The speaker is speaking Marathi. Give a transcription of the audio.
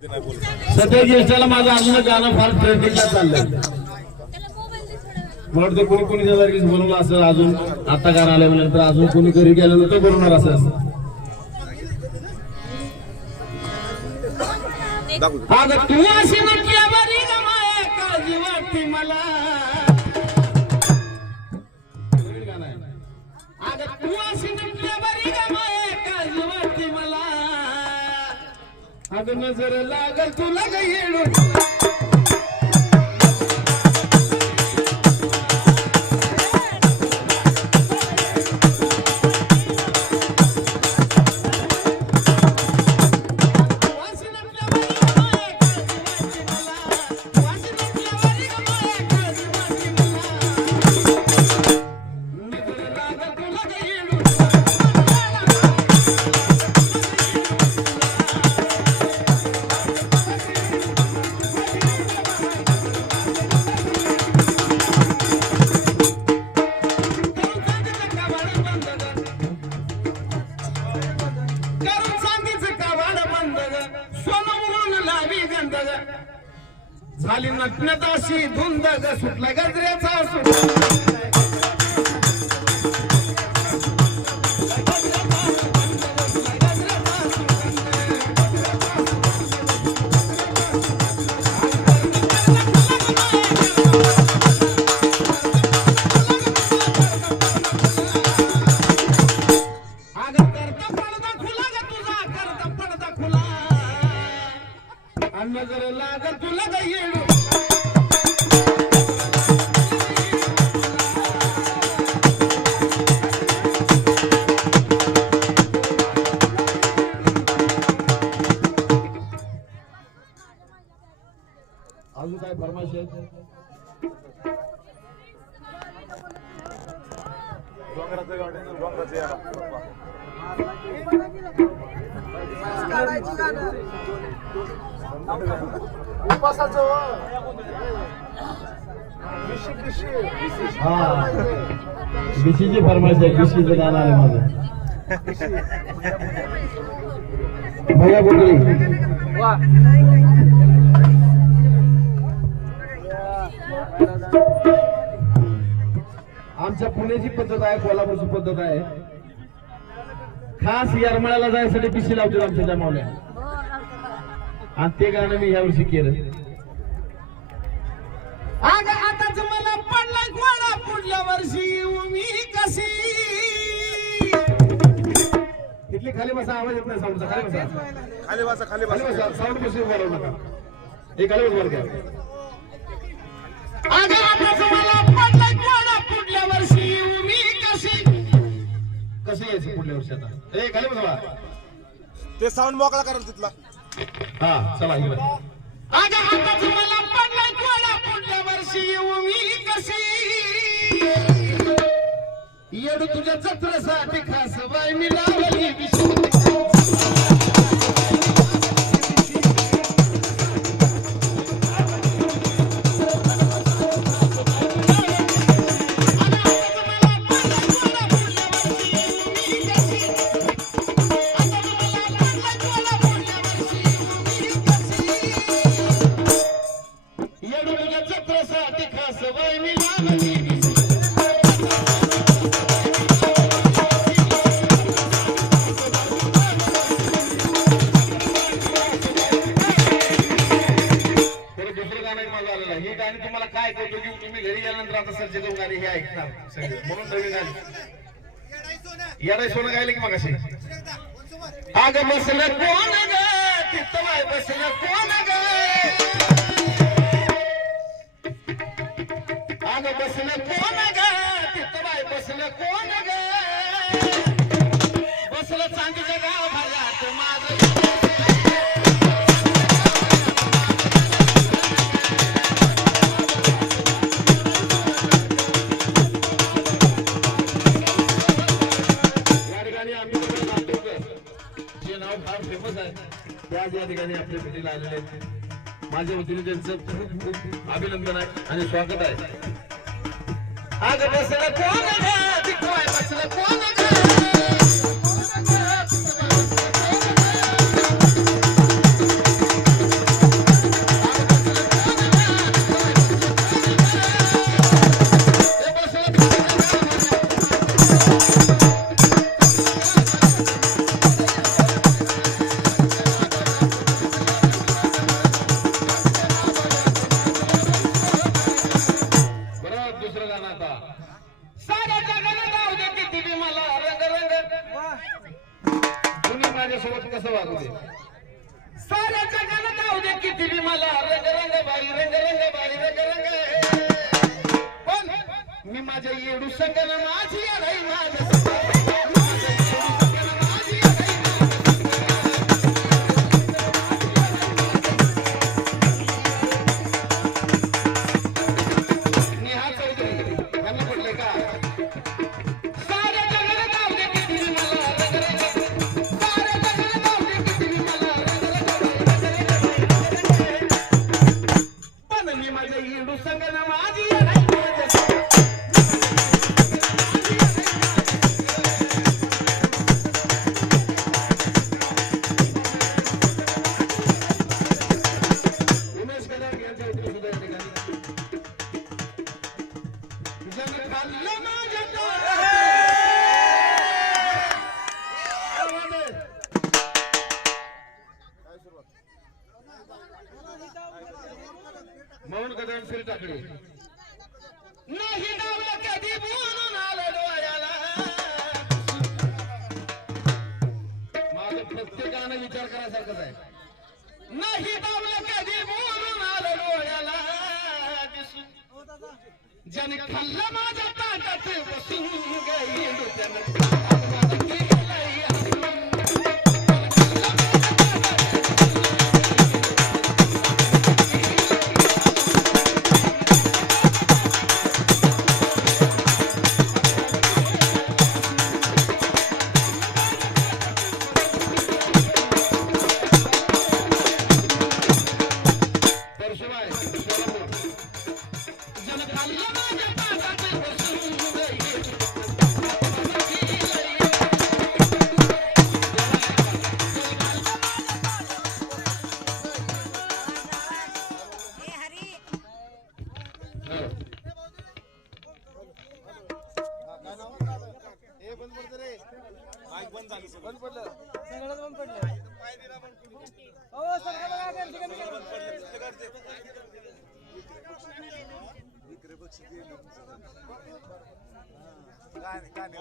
सध्या ज्येष्ठाला माझं अजून गाणं फार ट्रेंडिंगला चाललंय. मला ते कोणी कोणी जवळ बनवलं असं अजून आता गाणं आल्यानंतर अजून कोणी घरी गेल्यानंतर बनवणार असं अगं तू अशी म्हटल्यावरी गमाय काळजी वाटते मला. अगं तू अशी म्हटल्यावरी गमाय काळजी वाटते मला. अगं नजर लागल तुला ग येडून झाली नटनताशी धुंद ग सुटला गजऱ्याचा सुट. नजर लागल तुला ग येडू अजून काय फरमाइश आहे? बिशीची फरमाइश आहे. बिशीचं गाणं आहे माझं. भैया बोलली आमच्या पुण्याची पद्धत आहे, कोल्हापूरची पद्धत आहे. खास येरमाळ्याला जायसाठी बिशी लावतात आमच्या त्या मावल्या. आणि ते गाणं मी यावर्षी केलं. अगं आताच मला पडलाय गोळा पुढल्या वर्षी येऊ मी कशी. इथली खाली बसा, आवाज येत नाही साऊंडचा. खाली बसा, खाली बसा, खाली बसा. साऊंड कशी बोलवू नका. एक खाली बस बरं. अगं आताच मला पडलाय गोळा पुढल्या वर्षी येऊ मी कशी. कशी यायची पुढल्या वर्षी आता? ए खाली बसा. ते साऊंड मोकळा करा तिथला. हा चला इकडे. अगं आताच मला पडलाय गोळा पुढल्या वर्षी येऊ मी कशी. येडू तुझ्या जत्रेसाठी खास बाय मी लावली बिशी. हे गाणी तुम्हाला काय करतो की तुम्ही घरी गेल्यानंतर आता सर्जिकल गाणी हे ऐकणार सगळे म्हणून नवीन गाणी येडाय सोनं गायले की मग असे. अगं बसलं कोण ग तिथं बाय बसलं कोण ग. अगं बसलं कोण ग तिथं बाय बसलं कोण ग. बसलं चांदीचं गाव भरत माझं. त्याच या ठिकाणी आपल्या भेटीला आलेले आहेत. माझ्या वतीने त्यांचं खूप खूप अभिनंदन आहे आणि स्वागत आहे. अगं बसलं कोण ग बसलं कोण ग. मला रंग रंग बाई रंग रंग बाई रंग रंग पण मी माझ्या येडू संगन माझी अडई माझ्या म्हणून कदम फिर टाकली नाही डावला कधी बोलून आलं डोळ्याला माझं प्रत्येकानं विचार करायसारखंच आहे नाही डावला कधी बोलून आलं डोळ्याला ज्याने खाल्लं माझ्या ताटात बसून गेली त्यानं काय